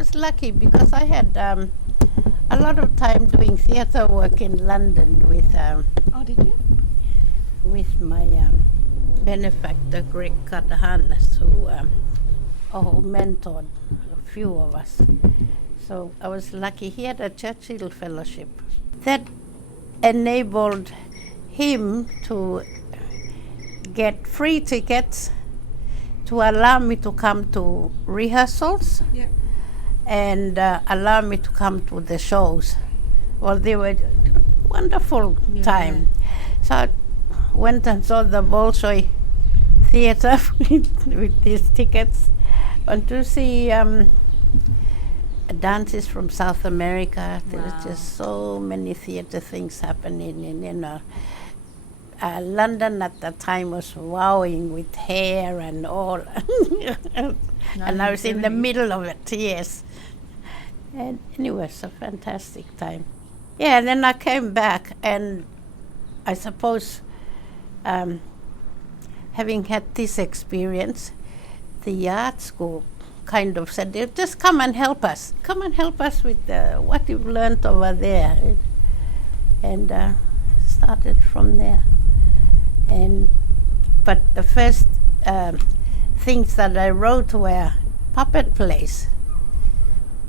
was lucky because I had a lot of time doing theatre work in London with Oh, did you? with my benefactor Greg Katahanas, who mentored a few of us. So I was lucky. He had a Churchill Fellowship that enabled him to get free tickets to allow me to come to rehearsals and allow me to come to the shows. Well, they were wonderful time. So I went and saw the Bolshoi Theatre with these tickets. Went to see dances from South America. There was just so many theatre things happening in London at the time was wowing with hair and all. And I was in the middle of it, yes. And anyway, it's a fantastic time. Yeah, and then I came back, and I suppose having had this experience, the art school kind of said, just come and help us. Come and help us with what you've learned over there. And started from there. But the first things that I wrote were puppet plays.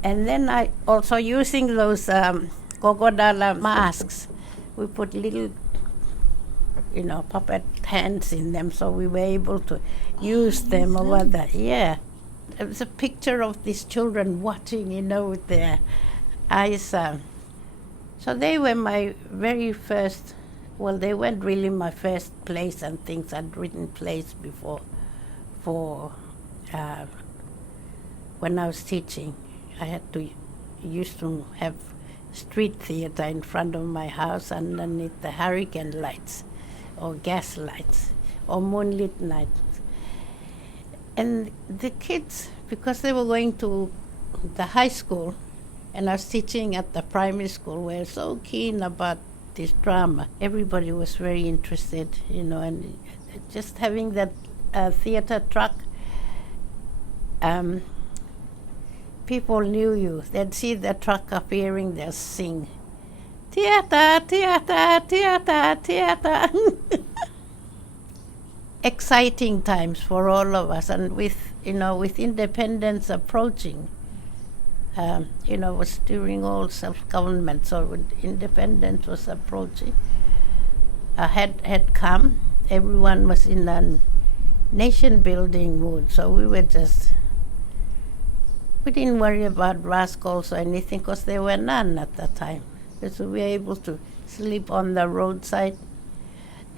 And then I also using those gogodala masks, we put little, puppet hands in them, so we were able to use them over there. Yeah. It was a picture of these children watching, with their eyes. So they were my very first, well, they weren't really my first plays and things. I'd written plays before for when I was teaching. I used to have street theatre in front of my house underneath the hurricane lights or gas lights or moonlit nights. And the kids, because they were going to the high school and I was teaching at the primary school, were so keen about this drama. Everybody was very interested, and just having that theatre truck, people knew you. They'd see the truck appearing, they'd sing, theatre, theatre, theatre, theatre. Exciting times for all of us, and with independence approaching, was during all self-government, so when independence was approaching, had come, everyone was in a nation-building mood, so we didn't worry about rascals or anything, because there were none at that time. So we were able to sleep on the roadside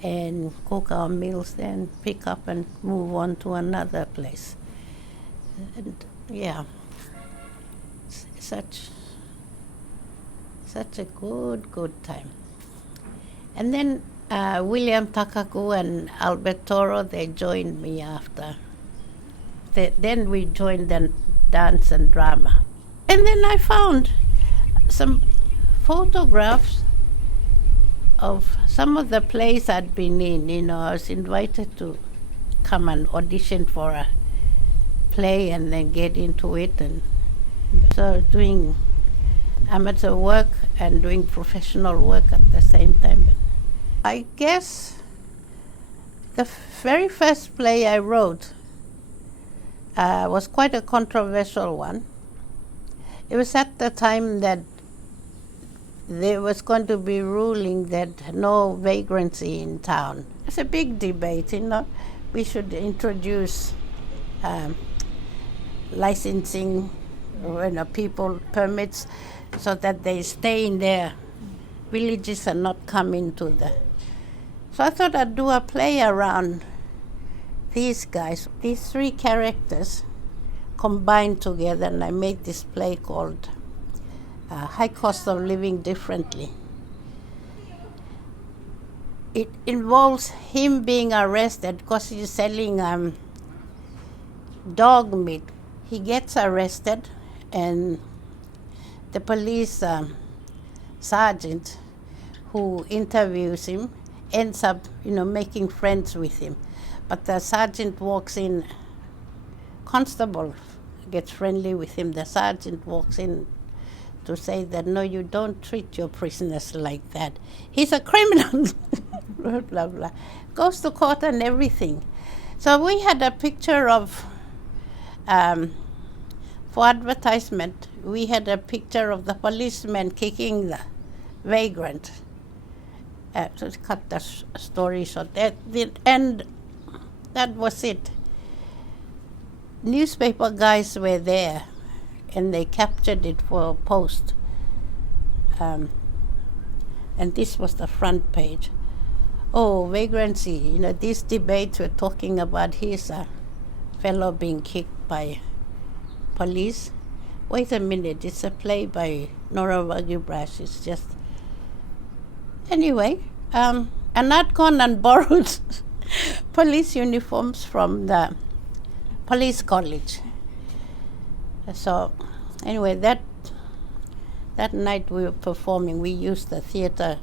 and cook our meals there and pick up and move on to another place. And yeah, such a good time. And then William Takaku and Albert Toro, they joined me after. Then we joined the dance and drama. And then I found some photographs of some of the plays I'd been in. I was invited to come and audition for a play and then get into it. And so doing amateur work and doing professional work at the same time. I guess the very first play I wrote was quite a controversial one. It was at the time that there was going to be ruling that no vagrancy in town. It's a big debate, We should introduce licensing, people permits, so that they stay in their villages and not come into the. So I thought I'd do a play around these guys, these three characters combined together, and I made this play called High Cost of Living Differently. It involves him being arrested because he's selling dog meat. He gets arrested, and the police sergeant who interviews him ends up, making friends with him. But the sergeant walks in, constable gets friendly with him. The sergeant walks in to say that, no, you don't treat your prisoners like that. He's a criminal. Blah, blah, blah. Goes to court and everything. So we had a picture of, for advertisement, we had a picture of the policeman kicking the vagrant. So cut the story short. And that was it. Newspaper guys were there, and they captured it for a post. And this was the front page. Oh, vagrancy. These debates were talking about he's a fellow being kicked by police. Wait a minute, it's a play by Nora Vagi Brash. It's just... Anyway, and I'd gone and borrowed police uniforms from the police college. So, anyway, that night we were performing. We used the theatre,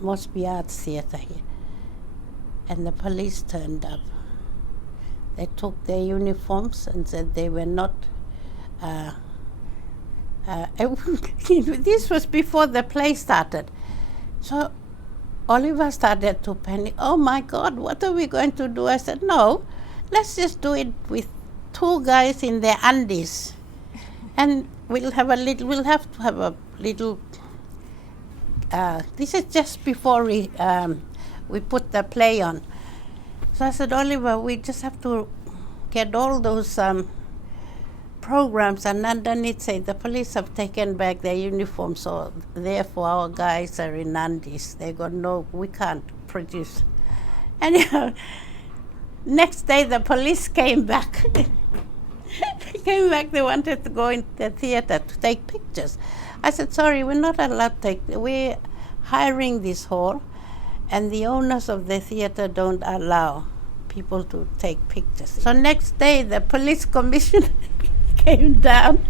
Moresby Arts Theatre here. And the police turned up. They took their uniforms and said they were not... this was before the play started. So Oliver started to panic. Oh my God, what are we going to do? I said, no, let's just do it with two guys in their undies. And we'll have to have a little, this is just before we put the play on. So I said, Oliver, we just have to get all those programs, and underneath say the police have taken back their uniforms, so therefore our guys are in undies. They go, no, we can't produce. Anyhow, next day the police came back. They wanted to go into the theatre to take pictures. I said, sorry, we're not allowed to take, we're hiring this hall, and the owners of the theatre don't allow people to take pictures. So next day the police commissioner came down.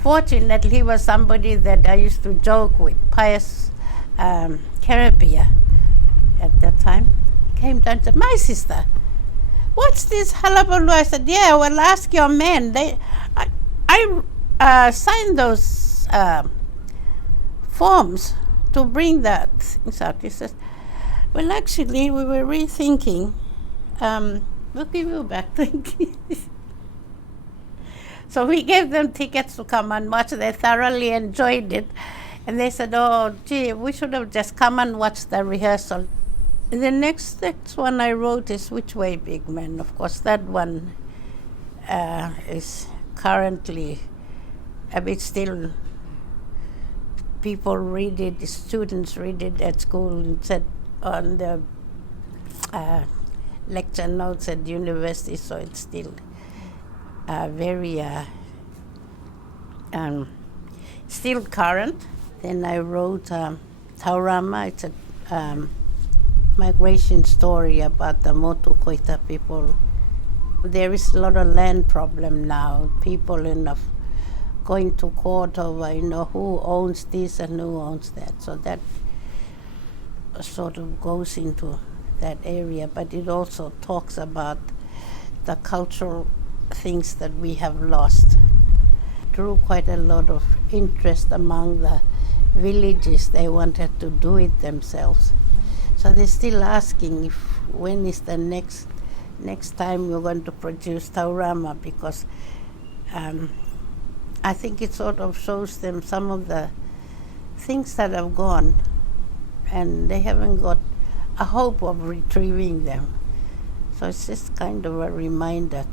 Fortunately, he was somebody that I used to joke with, Pius Kerple at that time. Came down and said, my sister, what's this hullabaloo? I said, yeah, well, ask your men. I signed those forms to bring that things out. He says, well, actually, we were rethinking. We'll give you back. So we gave them tickets to come and watch. They thoroughly enjoyed it. And they said, oh, gee, we should have just come and watched the rehearsal. And the next one I wrote is Which Way, Big Man? Of course, that one is currently a bit still. People read it, the students read it at school, and said on the lecture notes at university, so it's still very still current. Then I wrote Taurama. It's a migration story about the Motu Koita people. There is a lot of land problem now. People going to court over, who owns this and who owns that. So that sort of goes into that area, but it also talks about the cultural things that we have lost. Drew quite a lot of interest among the villages. They wanted to do it themselves. So they're still asking when is the next time you're going to produce Taurama, because I think it sort of shows them some of the things that have gone, and they haven't got a hope of retrieving them. So it's just kind of a reminder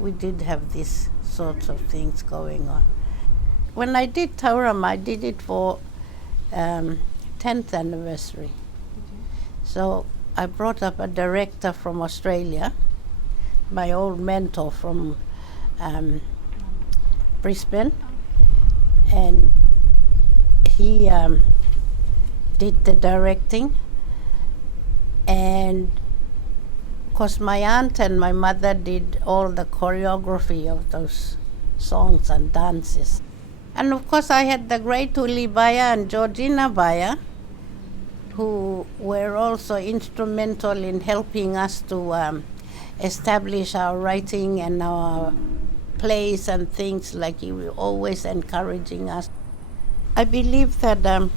we did have these sorts of things going on. When I did Taurama, I did it for 10th anniversary. So I brought up a director from Australia, my old mentor from Brisbane, and he did the directing. And of course my aunt and my mother did all the choreography of those songs and dances. And of course I had the great Uli Baya and Georgina Baya, who were also instrumental in helping us to establish our writing and our plays and things. Like you were always encouraging us. I believe that to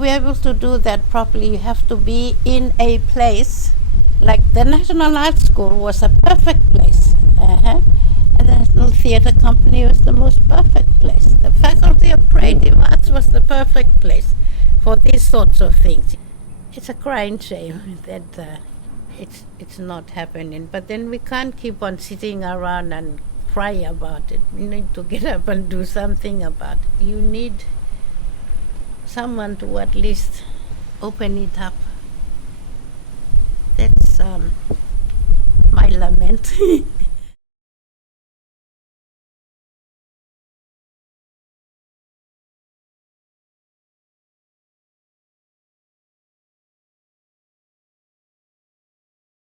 be able to do that properly, you have to be in a place. Like the National Art School was a perfect place. And the National Theatre Company was the most perfect place. The Faculty of Creative Arts was the perfect place for these sorts of things. It's a crying shame that it's not happening. But then we can't keep on sitting around and cry about it. We need to get up and do something about it. You need someone to at least open it up. That's my lament.